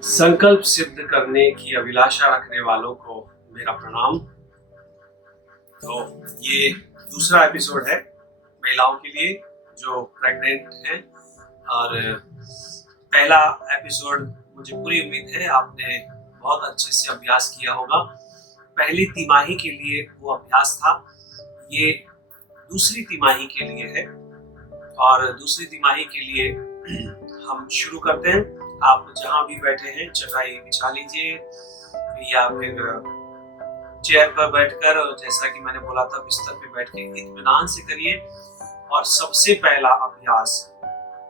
संकल्प सिद्ध करने की अभिलाषा रखने वालों को मेरा प्रणाम। तो ये दूसरा एपिसोड है महिलाओं के लिए जो प्रेग्नेंट हैं, और पहला एपिसोड मुझे पूरी उम्मीद है आपने बहुत अच्छे से अभ्यास किया होगा। पहली तिमाही के लिए वो अभ्यास था, ये दूसरी तिमाही के लिए है और दूसरी तिमाही के लिए हम शुरू करते हैं। आप जहां भी बैठे हैं चटाई बिछा लीजिए या फिर चेयर पर बैठकर, जैसा कि मैंने बोला था, बिस्तर पे बैठ के इत्मीनान से करिए। और सबसे पहला अभ्यास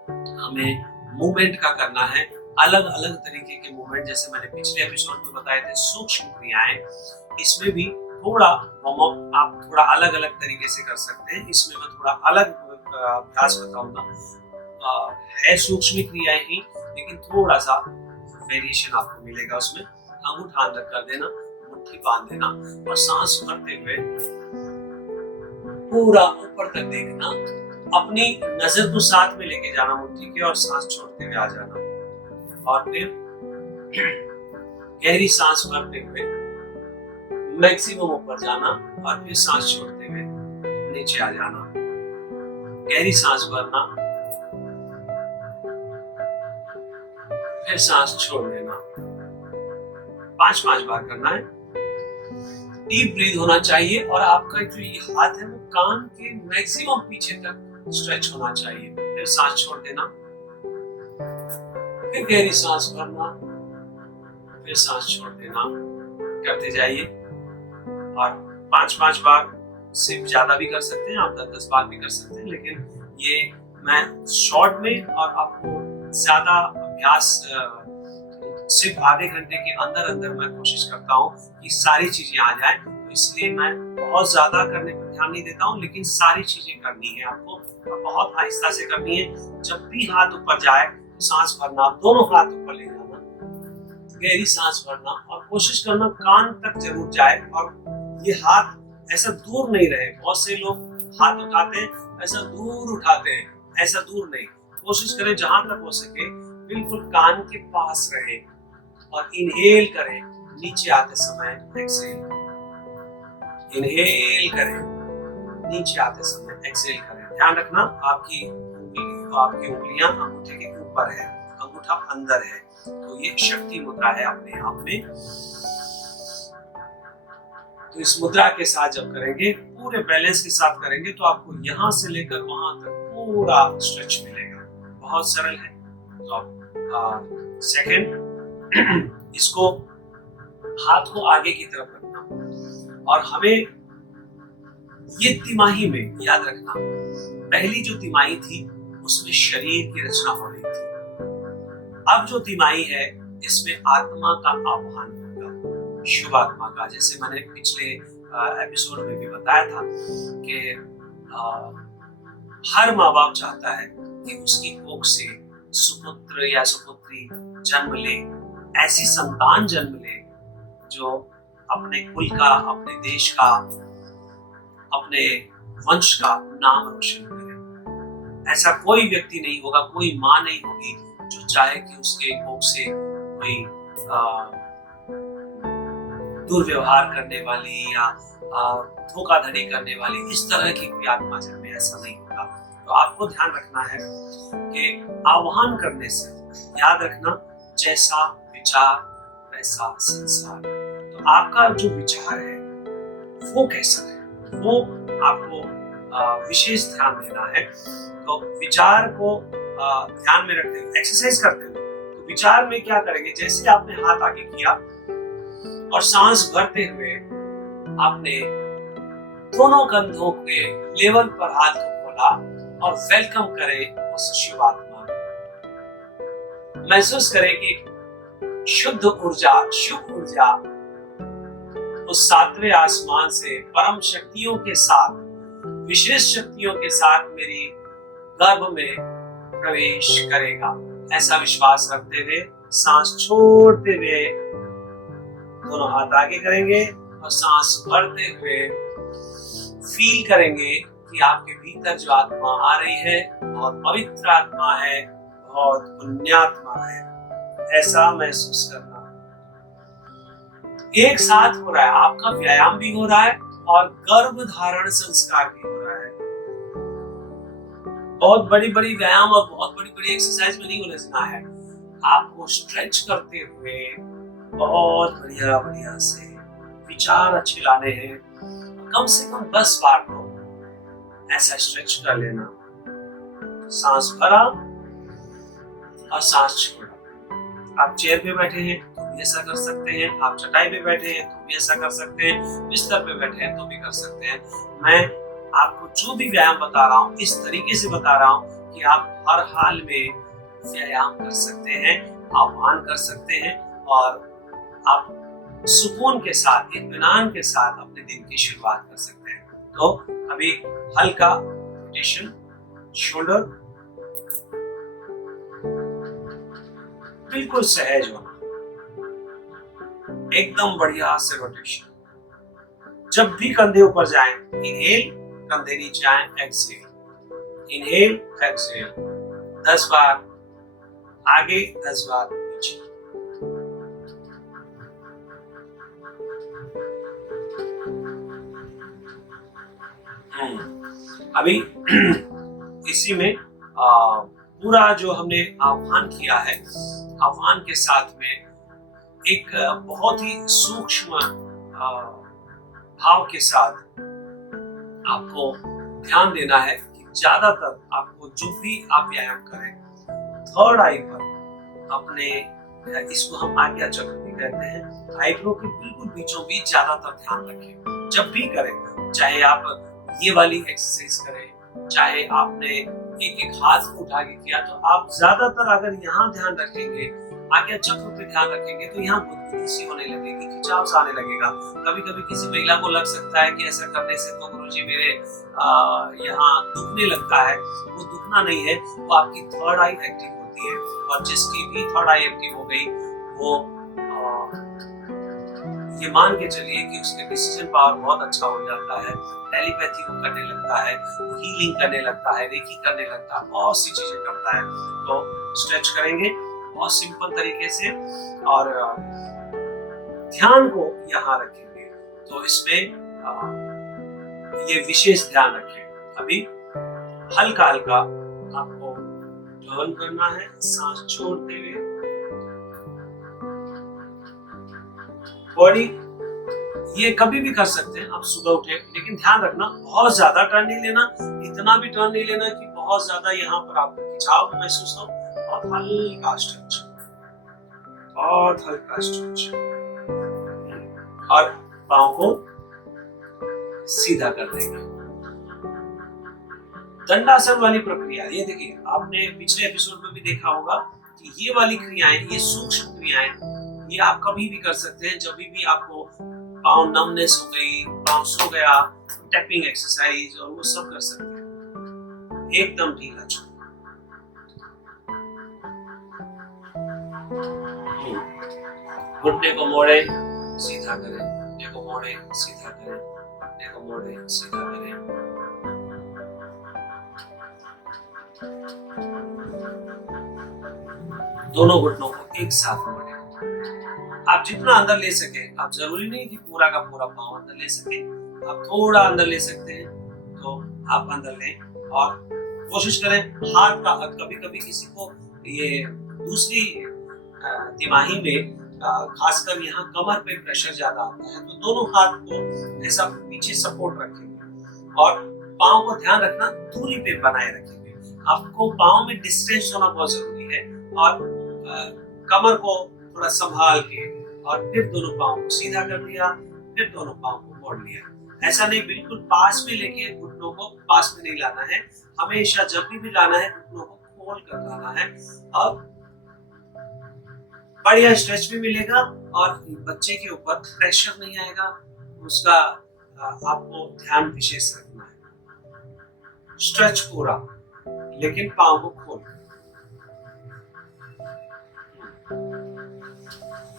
हमें मूवमेंट का करना है, अलग अलग तरीके के मूवमेंट, जैसे मैंने पिछले एपिसोड में बताए थे सूक्ष्म क्रियाएं। इसमें भी थोड़ा वार्म अप आप थोड़ा अलग अलग तरीके से कर सकते हैं। इसमें मैं थोड़ा अलग अभ्यास बताऊंगा, है सूक्ष्म क्रियाएं ही, लेकिन थोड़ा सा वेरिएशन आपको मिलेगा उसमें। अंगूठा अंदर कर देना, मुट्ठी बांध देना और सांस भरते हुए पूरा ऊपर तक देखना। अपनी नजर को साथ में लेके जाना मुट्ठी के, और सांस छोड़ते हुए आ जाना। और फिर गहरी सांस भरते हुए मैक्सिमम ऊपर जाना और फिर सांस छोड़ते हुए नीचे आ जाना। गहरी सांस भरना, फिर सांस छोड़ देना। 5-5 बार करना है। डीप ब्रीथ होना चाहिए और आपका जो ये हाथ है वो कान के मैक्सिमम पीछे तक स्ट्रेच होना चाहिए। फिर सांस छोड़ देना, फिर गहरी सांस भरना, फिर सांस छोड़ देना। करते जाइए और 5-5 बार से ज्यादा भी कर सकते हैं, आप 10-10 बार भी कर सकते हैं, लेकिन ये मैं शॉर्ट में और आपको ज्यादा अभ्यास सिर्फ आधे घंटे के अंदर अंदर मैं कोशिश करता हूँ कि सारी चीजें आ जाए। तो इसलिए मैं बहुत ज्यादा करने पर ध्यान नहीं देता हूँ, लेकिन सारी चीजें करनी है आपको और बहुत आहिस्ता से करनी है। जब भी हाथ ऊपर जाए तो सांस भरना, दोनों हाथ ऊपर ले जाना, गहरी सांस भरना और कोशिश करना कान तक जरूर जाए। और ये हाथ ऐसा दूर नहीं रहे। बहुत से लोग हाथ उठाते हैं ऐसा दूर उठाते हैं, ऐसा दूर नहीं। कोशिश करें जहां तक हो सके बिल्कुल कान के पास रहे। और इनहेल करें, नीचे आते समय एक्सहेल, इनहेल करें, नीचे आते समय एक्सहेल करें। ध्यान रखना आपकी उंगलियां अंगूठे के ऊपर है, अंगूठा अंदर है, तो ये शक्ति मुद्रा है अपने आप में। तो इस मुद्रा के साथ जब करेंगे, पूरे बैलेंस के साथ करेंगे, तो आपको यहां से लेकर वहां तक पूरा स्ट्रेच मिलेगा। बहुत सरल है। तो आप सेकंड इसको हाथ को आगे की तरफ रखना। और हमें ये तिमाही में याद रखना, पहली जो तिमाही थी उसमें शरीर की रचना हो रही थी। अब जो तिमाही है इसमें आत्मा का आह्वान होगा, शुभ आत्मा का। जैसे मैंने पिछले एपिसोड में भी बताया था कि हर माँ बाप चाहता है कि उसकी कोख से सुपुत्र या सुपुत्री जन्म ले, ऐसी संतान जन्म ले जो अपने कुल का, अपने देश का, अपने वंश का नाम रोशन करे। ऐसा कोई व्यक्ति नहीं होगा, कोई माँ नहीं होगी जो चाहे कि उसके कोख से कोई दुर्व्यवहार करने वाली या धोखाधड़ी करने वाली इस तरह की कोई आत्मा जन्मे, ऐसा नहीं होगा। तो आपको ध्यान रखना है कि आह्वान करने से याद रखना, जैसा विचार वैसा संसार। तो आपका जो विचार है वो कैसा है, वो आपको विशेष ध्यान देना है। तो विचार को ध्यान में रखते हुए एक्सरसाइज करते हुए, तो विचार में क्या करेंगे, जैसे आपने हाथ आगे किया और सांस भरते हुए आपने दोनों कंधों के लेवल पर हाथ को खोला और वेलकम करें उस शुभ आत्मा को। महसूस करें कि शुद्ध ऊर्जा, शुभ ऊर्जा उस सातवें आसमान से परम शक्तियों के साथ, विशेष शक्तियों के साथ मेरी गर्भ में प्रवेश करेगा। ऐसा विश्वास रखते हुए सांस छोड़ते हुए दोनों हाथ आगे करेंगे और सांस भरते हुए फील करेंगे कि आपके भीतर जो आत्मा आ रही है बहुत पवित्र आत्मा है, बहुत पुण्यात्मा है। ऐसा महसूस करना। एक साथ हो रहा है, आपका व्यायाम भी हो रहा है और गर्भ धारण संस्कार भी हो रहा है। बहुत बड़ी बड़ी व्यायाम और बहुत बड़ी बड़ी एक्सरसाइज में नहीं उलझना है, आपको स्ट्रेच करते हुए बहुत बढ़िया बढ़िया से विचार अच्छे लाने हैं। कम से कम 10 बार तो ऐसा स्ट्रेच कर लेना। सांस भरा और सांस छोड़ा। आप चेयर पे बैठे हैं तो भी ऐसा कर सकते हैं, आप चटाई पे बैठे हैं तो भी ऐसा कर सकते हैं, बिस्तर पे बैठे हैं तो भी कर सकते हैं। मैं आपको जो भी व्यायाम बता रहा हूँ इस तरीके से बता रहा हूँ कि आप हर हाल में व्यायाम कर सकते हैं, आह्वान कर सकते हैं और आप सुकून के साथ, इत्मीनान के साथ अपने दिन की शुरुआत कर सकते हैं। तो अभी हल्का रोटेशन, शोल्डर बिल्कुल सहज होना, एकदम बढ़िया से रोटेशन। जब भी कंधे ऊपर जाएं, इनहेल, कंधे नीचे आए, एक्सहेल, इनहेल, एक्सहेल। 10 बार आगे, 10 बार नीचे। अभी इसी में पूरा जो हमने आह्वान किया है, आह्वान के साथ में एक बहुत ही सूक्ष्म भाव के साथ आपको ध्यान देना है कि ज्यादातर आपको जो भी आप व्यायाम करें, थर्ड आई पर अपने, इसको हम आज्ञा चक्र भी कहते हैं, आईब्रो के बिल्कुल बीचों बीच ज्यादातर ध्यान रखें जब भी करें। चाहे आप ये वाली एक्सरसाइज करें, चाहे आपने एक हाथ को उठा के किया, तो आप ज्यादातर अगर यहाँ ध्यान रखेंगे, आज्ञा चक्र पे ध्यान रखेंगे, तो यहाँ बुद्धि सी होने लगेगी, खिंचाव सा आने लगेगा। कभी कभी किसी महिला को लग सकता है कि ऐसा करने से तो गुरुजी मेरे यहाँ दुखने लगता है। वो दुखना नहीं है, वो आपकी थर्ड आई एक्टिव होती है, और जिसकी भी थर्ड आई एक्टिव हो गई वो ये मान के चलिए कि उसके डिसीजन पावर बहुत अच्छा हो जाता है, टेलीपैथी को करने लगता है, हीलिंग करने लगता है, रेकी करने लगता है, बहुत सी चीजें करता है। तो स्ट्रेच करेंगे बहुत सिंपल तरीके से और ध्यान को यहाँ रखेंगे। तो इसमें ये विशेष ध्यान रखें। अभी हल्का हल्का आपको टर्न करना है, सांस छोड़ते हुए। बॉडी ये कभी भी कर सकते हैं, आप सुबह उठे, लेकिन ध्यान रखना बहुत ज्यादा टर्न नहीं लेना, इतना भी टर्न नहीं लेना कि बहुत ज्यादा यहाँ पर आपको खिंचाव महसूस हो। बहुत हल्का स्ट्रेच, बहुत हल्का स्ट्रेच, और पांव को सीधा कर देंगे। दंडासन वाली प्रक्रिया, ये देखिए आपने पिछले एपिसोड में भी देखा होगा कि ये वाली क्रियाएं, ये सूक्ष्म क्रियाएं, ये आप कभी भी कर सकते हैं। जब भी आपको पाँव नमनेस हो गई, पाँव सो गया, टैपिंग एक्सरसाइज और वो सब कर सकते हैं। एकदम ढीला छोड़, घुटने को मोड़े, सीधा करें, घुटने को मोड़े, सीधा करें, घुटने को मोड़े, सीधा करें। दोनों घुटनों को एक साथ मोड़े। आप जितना अंदर ले सके, आप जरूरी नहीं कि पूरा का पूरा पाँव अंदर ले सके, आप थोड़ा अंदर ले सकते हैं तो आप अंदर लें। और कोशिश करें हाथ का, कभी कभी किसी को ये दूसरी तिमाही में खासकर यहाँ कमर पे प्रेशर ज्यादा आता है, तो दोनों हाथ को ऐसा पीछे सपोर्ट रखेंगे और पाँव को ध्यान रखना दूरी पे बनाए रखेंगे। आपको पाँव में डिस्टेंस होना बहुत जरूरी है, और कमर को थोड़ा संभाल के, और फिर दोनों पाँव को सीधा कर दिया, फिर दोनों पाँव को मोड़ लिया। ऐसा नहीं बिल्कुल पास में लेके घुटनों को पास में नहीं लाना है, हमेशा जब भी लाना है घुटनों को खोल कर लाना है। अब बढ़िया स्ट्रेच भी मिलेगा और बच्चे के ऊपर प्रेशर नहीं आएगा, उसका आपको ध्यान विशेष रखना है। स्ट्रेच पूरा, लेकिन पाँव को खोल,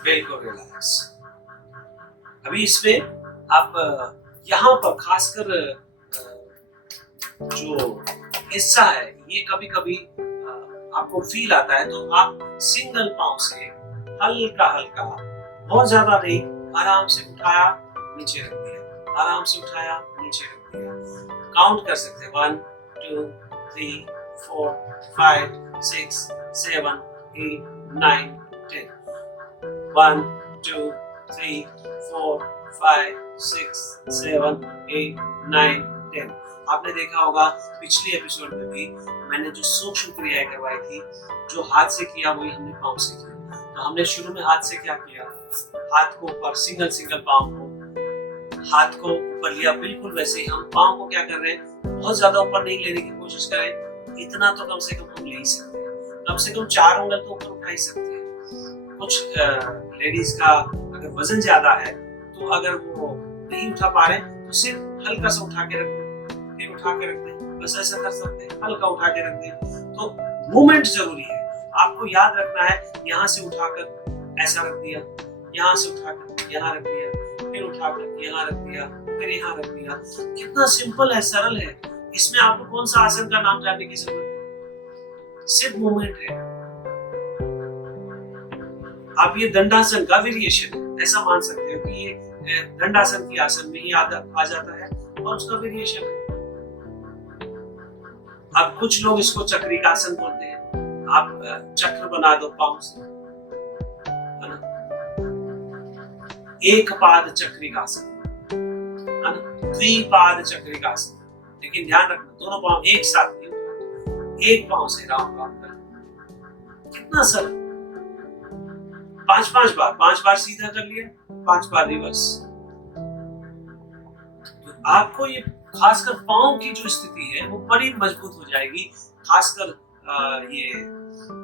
बिल्कुल रिलैक्स। अभी इसमें आप यहाँ पर खासकर जो हिस्सा है, ये कभी कभी आपको फील आता है, तो आप सिंगल पाँव से हल्का हल्का, बहुत ज्यादा नहीं, आराम से उठाया, नीचे रख दिया, आराम से उठाया, नीचे रख दिया। काउंट कर सकते हैं 1 2 3 4 5 6 7 8 9 10। 1 2 3 4 5 6 7 8 9 10। आपने देखा होगा पिछले एपिसोड में भी मैंने जो सूक्ष्म क्रियाएं करवाई थी, जो हाथ से किया वही हमने पाँव से किया। तो हमने शुरू में हाथ से क्या किया, हाथ को ऊपर, सिंगल सिंगल पाँव को, हाथ को ऊपर लिया, बिल्कुल वैसे ही हम पाँव को क्या कर रहे हैं, बहुत ज्यादा ऊपर नहीं लेने की कोशिश करें, इतना तो कम से कम हम ले ही सकते हैं, कम से कम 4 उंगल तो ऊपर उठा ही सकते हैं। कुछ लेडीज का अगर वजन ज्यादा है तो अगर वो नहीं उठा पा रहे तो सिर्फ हल्का सा उठा के रख दें, फिर उठा के रख दें, बस ऐसा कर सकते हैं, हल्का उठा के रख दें। तो मूवमेंट जरूरी है, आपको याद रखना है, यहाँ से उठाकर ऐसा रख दिया, यहाँ से उठाकर यहाँ रख दिया, फिर उठाकर यहाँ रख दिया, फिर यहाँ रख दिया। कितना सिंपल है, सरल है। इसमें आपको कौन सा आसन का नाम जानने की जरूरत है, सिर्फ मूवमेंट है। आप ये दंडासन का वेरिएशन है, ऐसा मान सकते हो कि ये दंडासन की आसन में ही आ जाता है और उसका वेरिएशन है। अब कुछ लोग इसको चक्रिकासन बोलते हैं। आप चक्र बना दो पांव से, है ना, एक पाद चक्रिकासन, है ना, द्विपाद चक्रिकासन। लेकिन ध्यान रखना दोनों पांव एक साथ नहीं उठाना, एक पांव से राउंड राउंड करना। कितना सरल, 5 बार, 5 बार सीधा कर लिया, 5 बार रिवर्स। तो आपको ये खासकर पांव की जो स्थिति है वो बड़ी मजबूत हो जाएगी। खासकर ये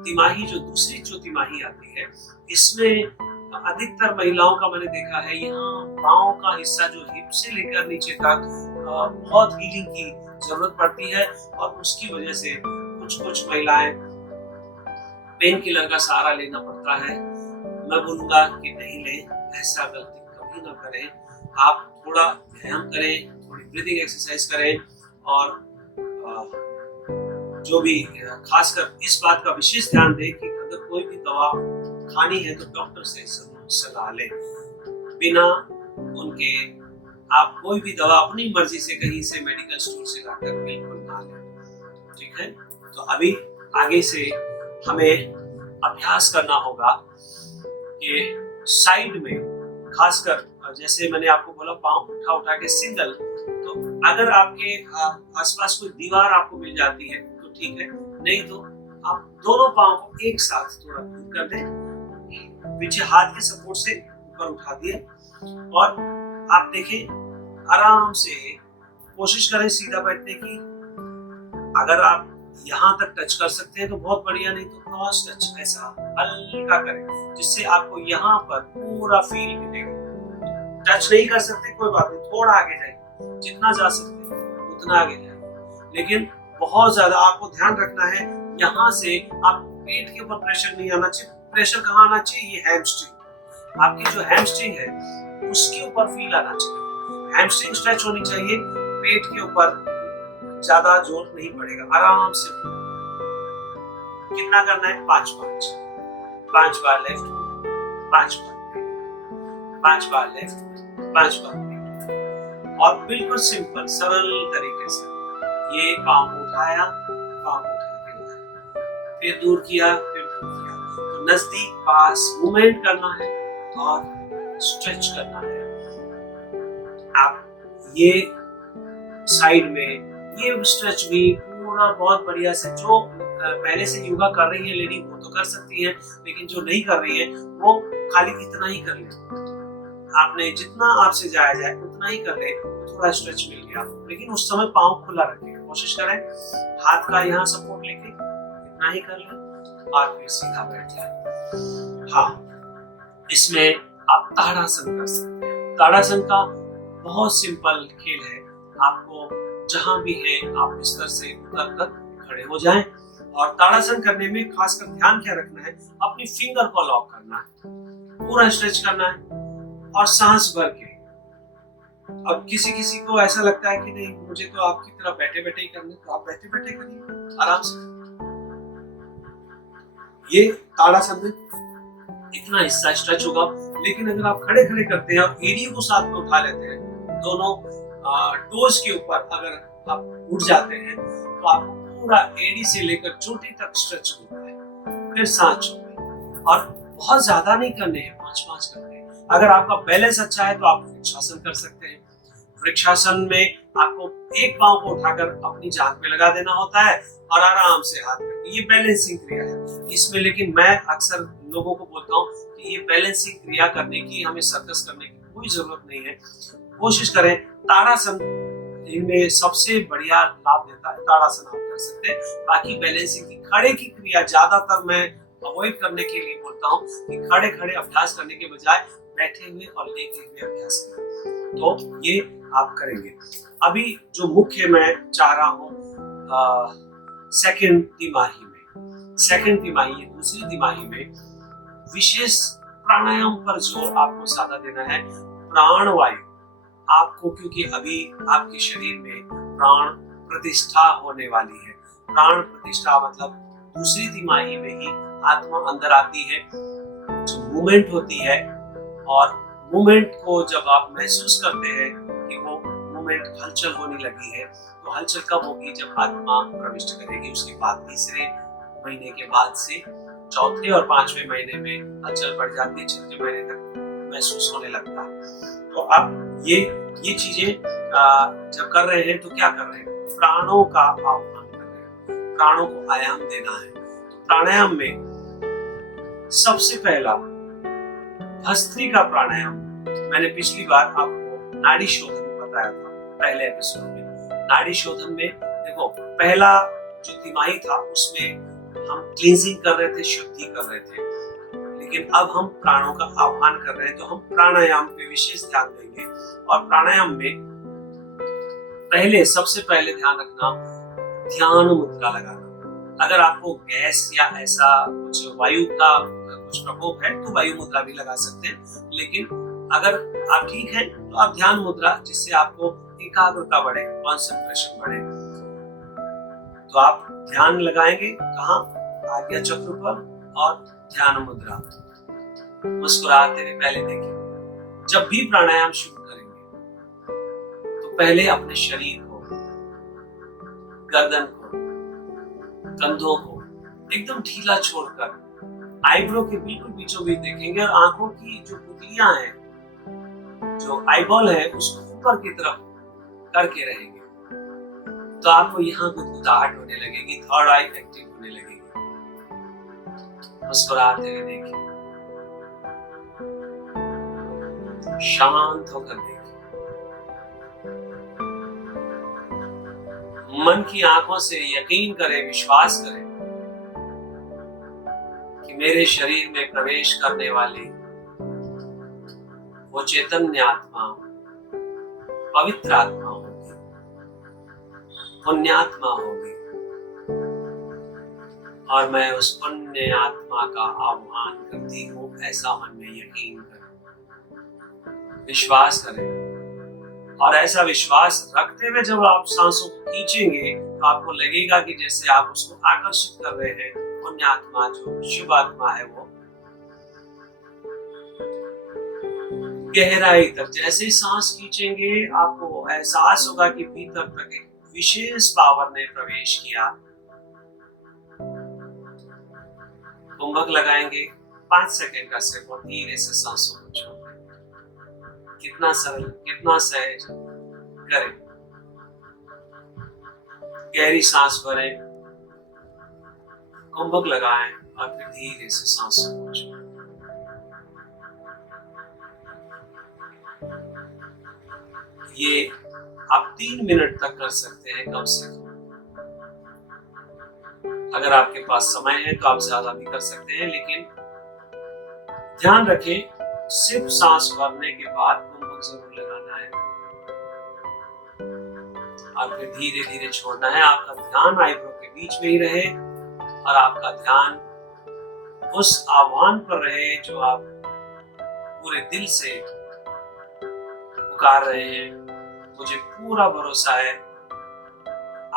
तिमाही, जो दूसरी जो तिमाही आती है, इसमें अधिकतर महिलाओं का मैंने देखा है, यहाँ पांव का हिस्सा जो हिप से लेकर नीचे तक बहुत हीलिंग की जरूरत पड़ती है और उसकी वजह से कुछ महिलाएं पेन किलर का सहारा लेना पड़ता है। मैं बोलूंगा कि नहीं लें, ऐसा गलती कभी ना करें। आप थोड़ा व्यायाम करें, थोड़ी ब्रीदिंग एक्सरसाइज करें और जो भी, खासकर इस बात का विशेष ध्यान दें कि अगर कोई भी दवा खानी है तो डॉक्टर से जरूर सलाह लें। बिना उनके आप कोई भी दवा अपनी मर्जी से कहीं से मेडिकल स्टोर से लाकर बिल्कुल ना लें, ठीक है। तो अभी आगे से हमें अभ्यास करना होगा कि साइड में, खासकर जैसे मैंने आपको बोला पांव उठा उठा के सिंगल, तो अगर आपके आसपास कोई दीवार आपको मिल जाती है तो ठीक है, नहीं तो आप दोनों पांव को एक साथ थोड़ा दूर कर दें, पीछे हाथ के सपोर्ट से ऊपर उठा दिए और आप देखें, आराम से कोशिश करें सीधा बैठने की। अगर आप यहाँ तक टच कर सकते हैं तो बहुत बढ़िया, नहीं तो क्रॉस टच ऐसा हल्का करें जिससे आपको यहाँ पर पूरा फील मिलेगा। टच नहीं कर सकते कोई बात नहीं, थोड़ा आगे जाइए, जितना जा सकते हैं उतना आगे जाइए, लेकिन बहुत ज्यादा आपको ध्यान रखना है, यहाँ से आप पेट के ऊपर प्रेशर नहीं आना चाहिए। प्रेशर कहाँ आना चाहिए, ये हैमस्ट्रिंग, आपकी जो हैमस्ट्रिंग है उसके ऊपर फील आना चाहिए। हैमस्ट्रिंग स्ट्रेच होनी चाहिए, पेट के ऊपर ज्यादा जोर नहीं पड़ेगा, आराम से। कितना करना है, 5 बार लेफ्ट, 5 बार, 5 बार लेफ्ट, 5 बार, और बिल्कुल सिंपल सरल तरीके से ये पांव उठाया, पांव उठा के लाया, फिर दूर किया, फिर दूर किया। तो नजदीक पास मूवमेंट करना है और स्ट्रेच करना है। आप ये साइड में ये स्ट्रेच भी पूरा बहुत बढ़िया से, जो पहले से योगा कर रही है लेडी वो तो कर सकती है, लेकिन जो नहीं कर रही है वो खाली इतना ही कर ले। आपने जितना आपसे जाया जाए उतना ही कर ले, थोड़ा स्ट्रेच मिल गया, लेकिन उस समय पाँव खुला रखें। कोशिश करें हाथ का यहाँ सपोर्ट लेके इतना ही कर ले और फिर सीधा बैठ जाए। हाँ, इसमें आप ताड़ासन कर सकते हैं। ताड़ासन का बहुत सिंपल खेल है, आपको जहां भी है आप बिस्तर से उतर कर खड़े हो जाएं और ताड़ासन करने में खासकर ध्यान क्या रखना है, अपनी फिंगर को लॉक करना है, पूरा स्ट्रेच करना है और सांस भर के। अब किसी किसी को ऐसा लगता है कि नहीं मुझे तो आपकी तरह बैठे बैठे ही करना है, तो आप बैठे बैठे करिए आराम से। ये ताड़ासन में इतना हिस्सा स्ट्रेच होगा। लेकिन अगर आप खड़े खड़े करते हैं और एड़ी को साथ में उठा लेते हैं, दोनों टोज के ऊपर अगर आप उठ जाते हैं तो आपको पूरा एड़ी से लेकर चोटी तक स्ट्रेच होता है। फिर सांस छोड़ें और बहुत ज्यादा नहीं करने हैं, 5-5 करने हैं। अगर आपका बैलेंस अच्छा है तो आप वृक्षासन कर सकते हैं। वृक्षासन में आपको एक पांव को उठाकर अपनी जांघ पे लगा देना होता है और आराम से हाथ करके, ये बैलेंसिंग क्रिया है इसमें। लेकिन मैं अक्सर लोगों को बोलता हूँ कि ये बैलेंसिंग क्रिया करने की, हमें सर्कस करने की कोई जरूरत नहीं है। कोशिश करें ताड़ासन, इनमें सबसे बढ़िया लाभ देता है ताड़ासन, आप कर सकते हैं। बाकी बैलेंसिंग की, खड़े की क्रिया ज्यादातर मैं अवॉइड करने के लिए बोलता हूँ कि खड़े खड़े अभ्यास करने के बजाय बैठे हुए और लेटे हुए अभ्यास करें, तो ये आप करेंगे। अभी जो मुख्य मैं चाह रहा हूँ सेकंड तिमाही में, दूसरी तिमाही में विशेष प्राणायाम पर जोर आपको ज्यादा देना है। प्राणवायु आपको, क्योंकि अभी आपके शरीर में प्राण प्रतिष्ठा होने वाली है। प्राण प्रतिष्ठा मतलब दूसरी तिमाही में ही आत्मा अंदर आती है, जो मूवमेंट होती है। और मूवमेंट को जब आप महसूस करते हैं कि वो मूवमेंट, हलचल होने लगी है, तो हलचल कब होगी? जब आत्मा प्रविष्ट करेगी। उसके बाद तीसरे महीने के बाद से चौथे और 5वें महीने में हलचल बढ़ जाती है, 6वें महीने तक महसूस होने लगता है। तो आप ये चीजें जब कर रहे हैं तो क्या कर रहे हैं? प्राणों का आह्वान कर रहे हैं, प्राणों को आयाम देना है। तो प्राणायाम में सबसे पहला भस्त्रिका प्राणायाम, मैंने पिछली बार आपको नाड़ी शोधन बताया था पहले एपिसोड में। नाड़ी शोधन में देखो, पहला जो तिमाही था उसमें हम क्लींजिंग कर रहे थे, शुद्धि कर रहे थे। लेकिन अब हम प्राणों का आह्वान कर रहे हैं, तो हम प्राणायाम पे विशेष ध्यान देंगे। और प्राणायाम में सबसे पहले ध्यान रखना, ध्यान मुद्रा लगाना। अगर आपको गैस या ऐसा कुछ वायु का कुछ प्रकोप है तो वायु मुद्रा भी लगा सकते हैं। लेकिन अगर आप ठीक हैं तो आप ध्यान मुद्रा, जिससे आपको एकाग्रता बढ़े, कंसंट्रेशन बढ़े, तो आप ध्यान लगाएंगे कहाँ? आज्ञा चक्र पर और ध्यान मुद्रा। मुस्कुराते हुए पहले देखिए। जब भी प्राणायाम शुरू करेंगे तो पहले अपने शरीर को, गर्दन को, कंधों को एकदम ढीला छोड़कर आईब्रो के बिल्कुल बीचों बीच देखेंगे और आंखों की जो पुतलियां हैं, जो आईबॉल है, उसको ऊपर की तरफ करके रहेंगे। तो आपको यहाँ गुदगुदाहट होने लगेगी, थर्ड आई एक्टिव होने लगेगी। मुस्कुराते हुए देखिए, शांत होकर देखिए। मन की आंखों से यकीन करें, विश्वास करें कि मेरे शरीर में प्रवेश करने वाली वो चैतन्य आत्मा पवित्र आत्मा होगी, पुण्यात्मा होगी। और मैं उस पुण्य आत्मा का आह्वान करती हूँ, ऐसा मन में यकीन करें, विश्वास करें। और ऐसा विश्वास रखते हुए जब आप सांसों को खींचेंगे तो आपको लगेगा कि जैसे आप उसको आकर्षित कर रहे हैं। पुण्य आत्मा, जो शुभ आत्मा है, वो गहराई तक जैसे ही सांस खींचेंगे आपको एहसास होगा कि भीतर तक एक विशेष पावर ने प्रवेश किया। कुंभक लगाएंगे, 5 सेकंड का सिर्फ, और धीरे से सांसों को छोड़ें। कितना सरल, कितना सहज। करें, गहरी सांस भरें, कुंभक लगाएं और फिर धीरे से सांसों को छोड़ें। ये आप 3 मिनट तक कर सकते हैं कम से कम। अगर आपके पास समय है तो आप ज्यादा भी कर सकते हैं, लेकिन ध्यान रखें सिर्फ सांस भरने के बाद कुंभक जरूर लगाना है और फिर धीरे धीरे छोड़ना है। आपका ध्यान आईब्रो के बीच में ही रहे और आपका ध्यान उस आह्वान पर रहे जो आप पूरे दिल से पुकार रहे हैं। मुझे पूरा भरोसा है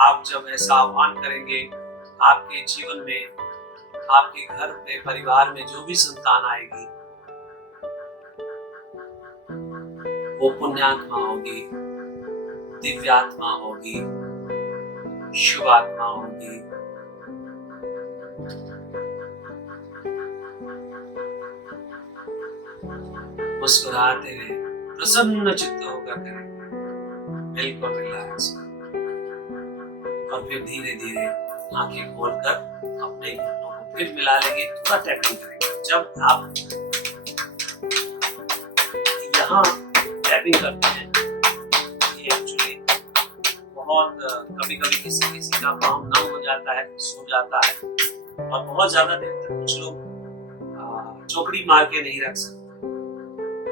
आप जब ऐसा आह्वान करेंगे आपके जीवन में आपके घर पे परिवार में जो भी संतान आएगी वो पुण्यात्मा होगी, दिव्यात्मा होगी, शुभ आत्मा होगी। मुस्कुराते हुए प्रसन्न चित्त होकर करेंगे, बिल्कुल रिलैक्स। और फिर धीरे धीरे आंखें खोलकर अपने घुटनों को फिर मिला लेंगे, थोड़ा टैपिंग करेंगे। जब आप यहाँ टैपिंग करते हैं, ये एक्चुअली बहुत कभी कभी किसी किसी का पाँव नम हो जाता है, सो जाता है, और बहुत ज्यादा देर तक कुछ लोग चौकड़ी मार के नहीं रख सकते।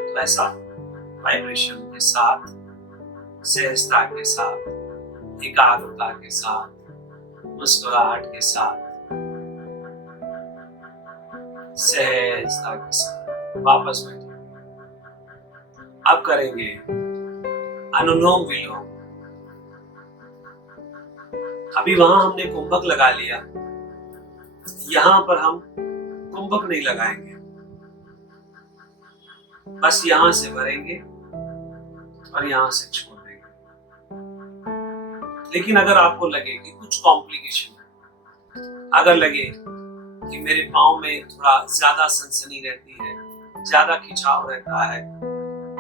तो ऐसा वाइब्रेशन के साथ, सहजता के साथ, एकाग्रता के साथ, मुस्कुराहट के साथ, सहजता के साथ वापस बैठे। अब करेंगे अनुलोम विलोम। अभी वहां हमने कुंभक लगा लिया, यहां पर हम कुंभक नहीं लगाएंगे, बस यहां से भरेंगे और यहां से छोड़ देंगे। लेकिन अगर आपको लगे कि कुछ कॉम्प्लिकेशन है, अगर लगे कि मेरे पाँव में थोड़ा ज्यादा सनसनी रहती है, ज्यादा खिंचाव रहता है,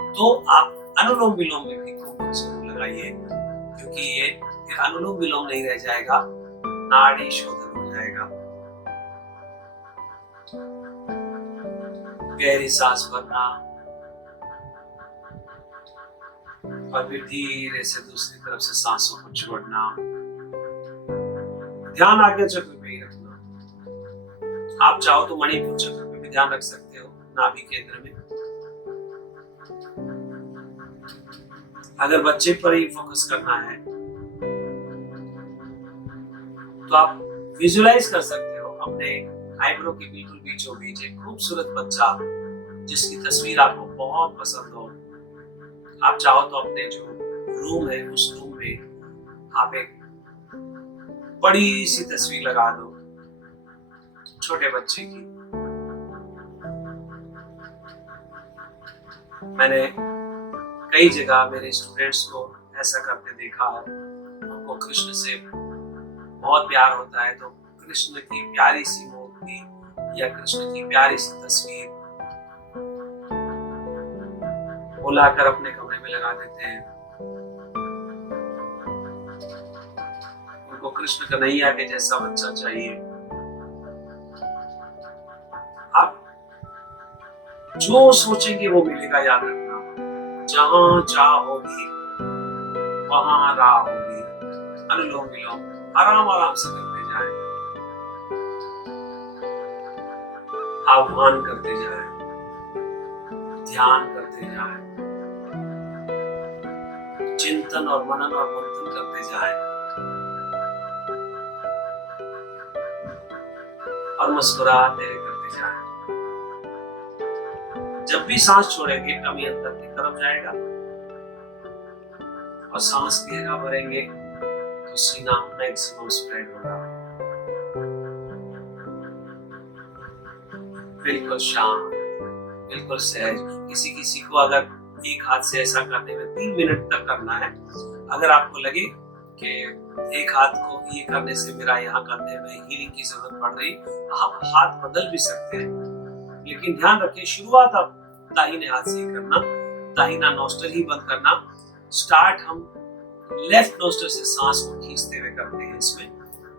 तो आप अनुलोम विलोम में भी कुंभक जरूर लगाइए, क्योंकि ये फिर अनुलोम विलोम नहीं रह जाएगा, नाड़ी शोधन हो जाएगा। गहरी सांस भरना और फिर धीरे से दूसरी तरफ से सांसों को छोड़ना। ध्यान आज्ञा चक्र पे ही रखना। आप चाहो तो मणिपुर चक्र पे भी ध्यान रख सकते हो, नाभि केंद्र में। अगर बच्चे पर ही फोकस करना है तो आप विजुलाइज कर सकते हो अपने आईब्रो के बिल्कुल बीचों बीच एक खूबसूरत बच्चा जिसकी तस्वीर आपको बहुत पसंद हो। आप चाहो तो अपने जो रूम है उस रूम में आप एक बड़ी सी तस्वीर लगा दो छोटे बच्चे की। मैंने कई जगह मेरे स्टूडेंट्स को ऐसा करते देखा है। उनको कृष्ण से बहुत प्यार होता है तो कृष्ण की प्यारी सी मूर्ति या कृष्ण की प्यारी सी तस्वीर वो लाकर अपने कमरे में लगा देते हैं। उनको कृष्ण कन्हैया के जैसा बच्चा चाहिए। आप जो सोचेंगे वो मिलेगा, याद रखना। जहां चाह होगी वहां राह होगी। अनुलोम विलोम आराम आराम से करते जाएं, आह्वान करते जाएं, ध्यान करते जाएं, चिंतन और मनन और मंथन करते जाएं और मुस्कुराते करते जाएं। जब भी सांस छोड़ेंगे टमी अंदर की तरफ जाएगा और सांस गहरा भरेंगे तो सीना मैक्सिमम स्प्रेड होगा। बिल्कुल शांत, बिल्कुल सहज। किसी किसी को अगर एक हाथ से ऐसा करने में 3 मिनट तक करना है, अगर आपको लगे कि एक हाथ को ये करने से मेरा यहाँ कंधे में हीलिंग की जरूरत पड़ रही, आप हाथ बदल भी सकते हैं। लेकिन ध्यान रखें, शुरुआत आप दाहिने हाथ से ही करना, दाहिना नोस्ट्रल ही बंद करना। स्टार्ट हम लेफ्ट नोस्ट्रल से सांस को खींचते हुए करते हैं इसमें।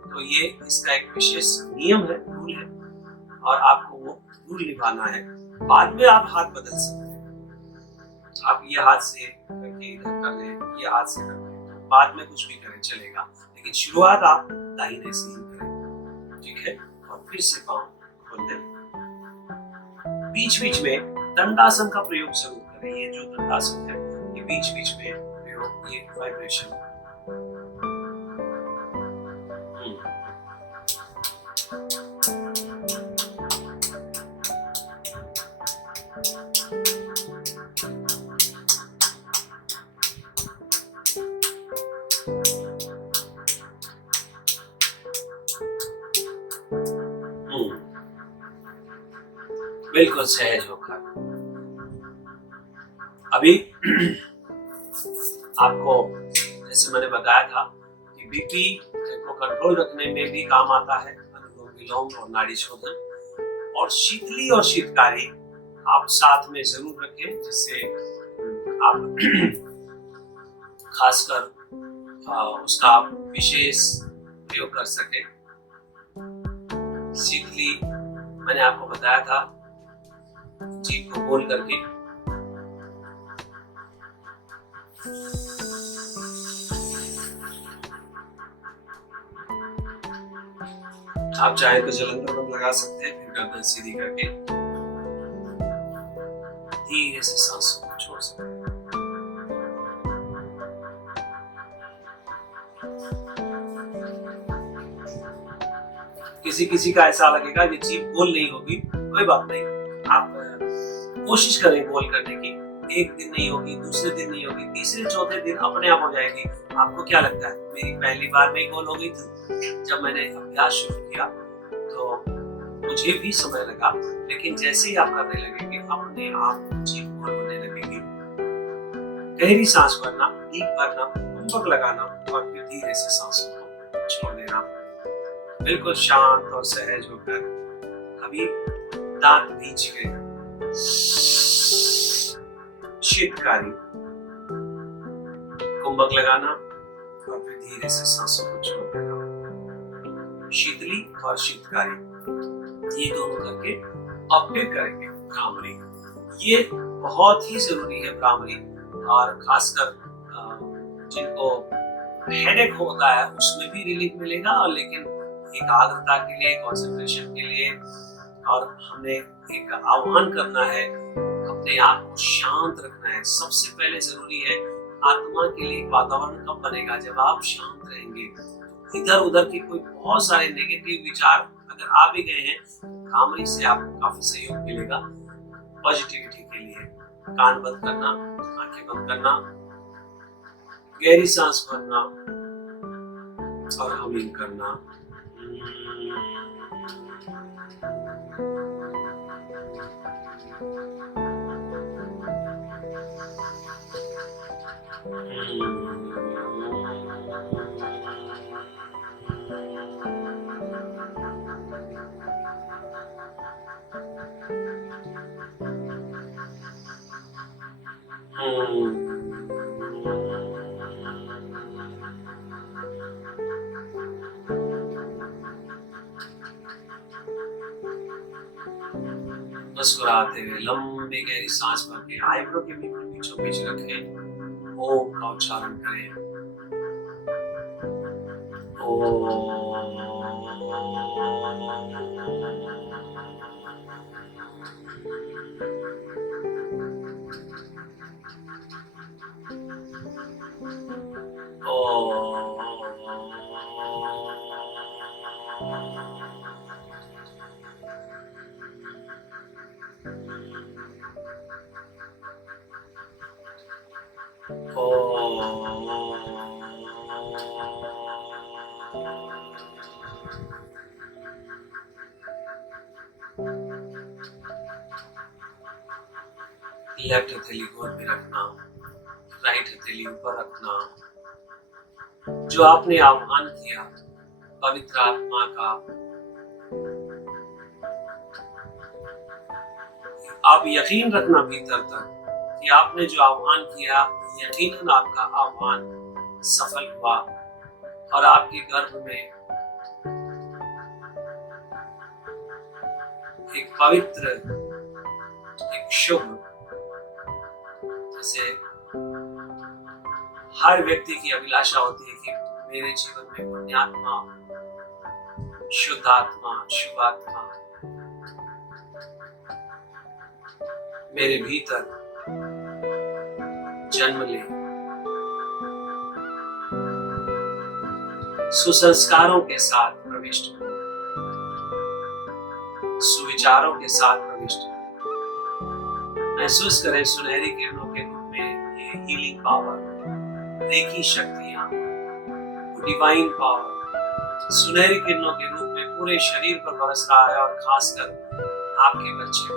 तो ये इसका एक विशेष नियम है, रूल है, और आपको वो रूल निभाना है। बाद में आप हाथ बदल सकते हैं। आप ये हाथ से करके इधर कर लें, ये हाथ से कर लें, बाद में कुछ भी करें चलेगा, लेकिन शुरुआत आप दाहिने से ही करें। ठीक है? और फिर से पाँव खोल दें। बीच बीच में दंडासन का प्रयोग जरूर करें। ये जो दंडासन है ये बीच बीच में प्रयोग, ये वाइब्रेशन। बिल्कुल सहज होकर। अभी आपको जैसे मैंने बताया था कि बीपी को कंट्रोल रखने में भी काम आता है अनुलोम विलोम और नाड़ी शोधन, और शीतली और शीतकारी आप साथ में जरूर रखें, जिससे आप खासकर उसका आप विशेष प्रयोग कर सके। शीतली मैंने आपको बताया था जीभ को गोल करके, आप चाहे तो जलंधर में लगा सकते हैं, फिर गर्दन सीधी करके धीरे से सांसों को छोड़ सकते हैं। किसी किसी का ऐसा लगेगा कि जीभ गोल नहीं होगी, कोई बात नहीं, आप कोशिश करें गोल करने की। एक दिन नहीं होगी, दूसरे दिन नहीं होगी, तीसरे चौथे दिन अपने आप हो जाएगी। आपको क्या लगता है? मेरी पहली बार में ही गोल हो गई थी। जब मैंने अभ्यास शुरू किया तो मुझे भी समय लगा, लेकिन जैसे ही आप करने लगेंगे अपने आप जीभ गोल होने लगेगी। गहरी सांस भरना, डीप भरना, कुंभक लगाना और फिर धीरे से सांसों को छोड़ देना, बिल्कुल शांत और सहज होकर। अभी दांत भींच के शीतकारी कुंभक लगाना और फिर धीरे से सांसों को छोड़ देना। शीतली और शीतकारी ये दोनों करके अब फिर करेंगे भ्रामरी। ये बहुत ही जरूरी है भ्रामरी, और खासकर जिनको हेडेक होता है उसमें भी रिलीफ मिलेगा, और लेकिन एकाग्रता के लिए, कंसंट्रेशन के लिए, और हमें एक आह्वान करना है, अपने आप को शांत रखना है। सबसे पहले जरूरी है आत्मा के लिए वातावरण कब बनेगा? जब आप शांत रहेंगे। इधर उधर के कोई बहुत सारे नेगेटिव विचार अगर आ भी गए हैं, भ्रामरी से आपको काफी सहयोग मिलेगा पॉजिटिविटी के लिए। कान बंद करना, आंखें बंद करना, गहरी सांस भरना और हमिंग करना। मुस्कुराते हुए लंबी गहरी सांस भर के आईब्रो के बिल्कुल बीचों बीच रखें, ओम का उच्चारण करें। लेफ्ट हथेली गोद में रखना, राइट हथेली ऊपर रखना। जो आपने आह्वान किया पवित्र आत्मा का, आप यकीन रखना भीतर तक कि आपने जो आह्वान किया, यकीनन आपका आह्वान सफल हुआ, और आपके गर्भ में एक पवित्र, एक शुभ, जैसे हर व्यक्ति की अभिलाषा होती है कि मेरे जीवन में पुण्यात्मा, शुद्ध आत्मा, शुभ आत्मा मेरे भीतर जन्म ले, सुसंस्कारों के साथ प्रविष्ट हो, सुविचारों के साथ प्रविष्ट हो। महसूस करें सुनहरी किरणों के रूप में ये हीलिंग पावर, रेकी शक्तियां, डिवाइन पावर सुनहरी किरणों के रूप में पूरे शरीर पर बरस रहा है, और खासकर आपके बच्चे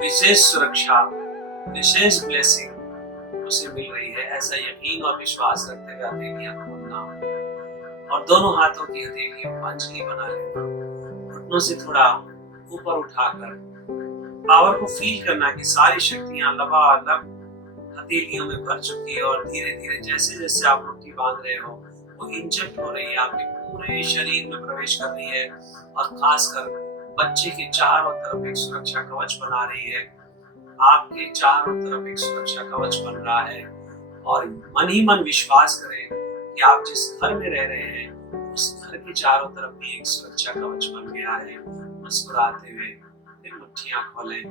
विशेष सुरक्षा, विशेष ब्लेसिंग उसे मिल रही है, ऐसा यकीन और विश्वास रखते हुए हथेलियां खोलना और दोनों हाथों की हथेलियों को अंजलि बना लेना। घुटनों से थोड़ा ऊपर उठाकर पावर को फील करना कि सारी शक्तियां लबालब हथेलियों में भर चुकी है और धीरे धीरे जैसे जैसे आप मुट्ठी बांध रहे हो वो इंजेक्ट हो रही है, आपके पूरे शरीर में प्रवेश कर रही है और खासकर बच्चे के चारों तरफ एक सुरक्षा कवच बना रही है। आपके चारों तरफ एक सुरक्षा कवच बन रहा है और मन ही मन विश्वास करें कि आप जिस घर में रह रहे हैं उस घर के चारों तरफ भी एक सुरक्षा कवच बन गया है। मुस्कुराते हुए फिर मुट्ठियां खोलें,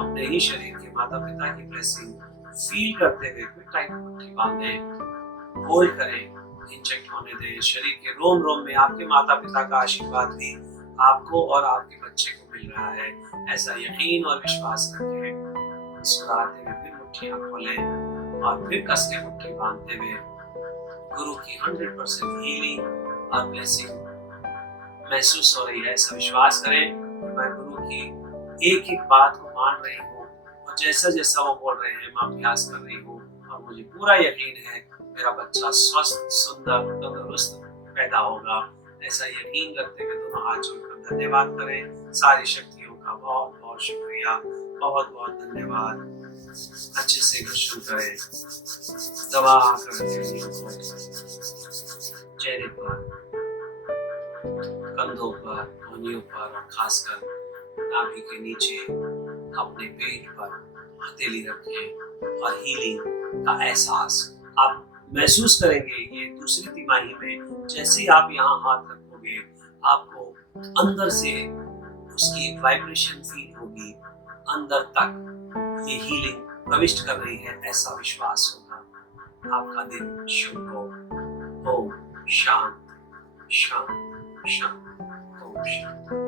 अपने ही शरीर के माता पिता की ब्लेसिंग फील करते हुए फिर टाइट मुट्ठी बांधें, होल्ड करें, इंजेक्ट होने दें। शरीर के रोम रोम में आपके माता पिता का आशीर्वाद भी आपको और आपके बच्चे को मिल रहा है, ऐसा यकीन और विश्वास रखें। मुस्कुराते हुए फिर मुट्ठियां खोलें और फिर कस के मुट्ठी बांधते हुए गुरु की 100% हीलिंग और ब्लेसिंग महसूस हो रही है, ऐसा विश्वास करें कि मैं गुरु की एक एक बात को मान रही हूँ और जैसा जैसा वो बोल रहे हैं मैं अभ्यास कर रही हूँ और मुझे पूरा यकीन है मेरा बच्चा स्वस्थ, सुंदर, तंदुरुस्त पैदा होगा। ऐसा यकीन रखते हुए दोनों हाथ जोड़कर धन्यवाद करें। सारी शक्तियों का बहुत बहुत शुक्रिया, बहुत बहुत धन्यवाद। अच्छे से दर्शन करें, दबा कर चेहरे पर, कंधों पर, कोहनियों पर और खासकर नाभि के नीचे अपने पेट पर हथेली रखें और हीलिंग का एहसास आप महसूस करेंगे। ये दूसरी तिमाही में जैसे ही आप यहाँ हाथ रखोगे आपको अंदर से उसकी एक वाइब्रेशन फील होगी, अंदर तक ये हीलिंग प्रविष्ट कर रही है, ऐसा विश्वास होगा। आपका दिन शुभ हो। ओम शांत शांत शांत। ओम शांत।